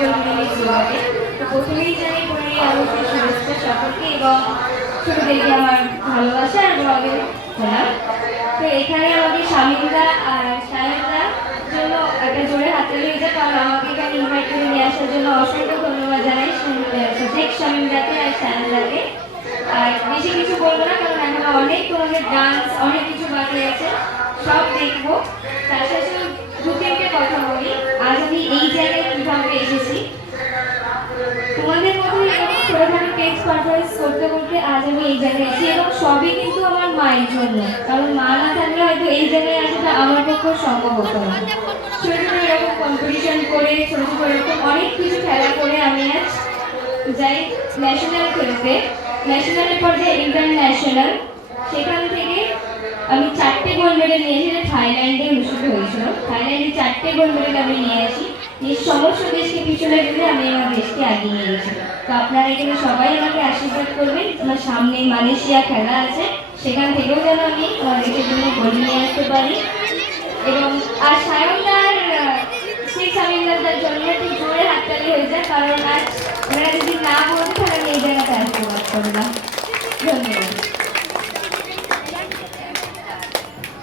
Gold medallist যোগাতে। তো প্রথমেই জানি পুরোই অবশ্যই শুভেচ্ছা সকলকে এবং ছোট থেকে আমার ভালোবাসা আর ব্লগে খোলা। তো এখানে আমাদের শামিমদা আর সায়নদার জন্য একটা জোরে হাততালি হয়ে যায়, কারণ আমাকে এখানে ইনভাইট করে নিয়ে আসার জন্য অসংখ্য ধন্যবাদ জানাই শেখ শামিমদাকে আর সায়নদাকে। আর বেশি কিছু বলবো না, কারণ এখনো অনেক তোমাদের ডান্স অনেক কিছু বাকি আছে, সব দেখবো। তার সাথে দু তিনটে কথা বলি, আজ আমি এই জায়গায় কিভাবে এসেছি। তোমাদের মতো এরকম ছোটখাটো টেক্সট কনফারেন্স করতে করতে আজ আমি এই জায়গায় এসেছি, এবং সবই কিন্তু আমার মায়ের জন্য, কারণ মা না থাকলে হয়তো এই জায়গায় আসাটা আমার পক্ষে সম্ভব হতো না। ছোট ছোট এরকম কম্পিটিশন করে, ছোট ছোট এরকম অনেক কিছু খেলা করে আমি আজ যাই ন্যাশনাল খেলতে, ন্যাশনালের পর্যায়ে ইন্টারন্যাশনাল। সেখান থেকে আমি 4টে গোল্ড মেডেল নিয়ে এসে থাইল্যান্ডে অনুষ্ঠিত হয়েছিল। থাইল্যান্ডে 4টে গোল্ড মেডেল আমি নিয়ে আসি, এই সমস্ত দেশকে পিছনে ফেলে আমি আমার দেশকে এগিয়ে নিয়ে গেছি। তো আপনারা এখানে সবাই আমাকে আশীর্বাদ করবেন। আমার সামনে মালয়েশিয়া খেলা আছে, সেখান থেকেও যেন আমি আমার দেশের জন্য গোল্ড নিয়ে আসতে পারি। এবং আর সায়নদার শেখ শামিমদার জন্য একটু জোরে হাততালি হয়ে যায়, কারণ আজ ওনারা যদি না বলতে তাহলে আমি এই জায়গাতে আসতে পারতাম না।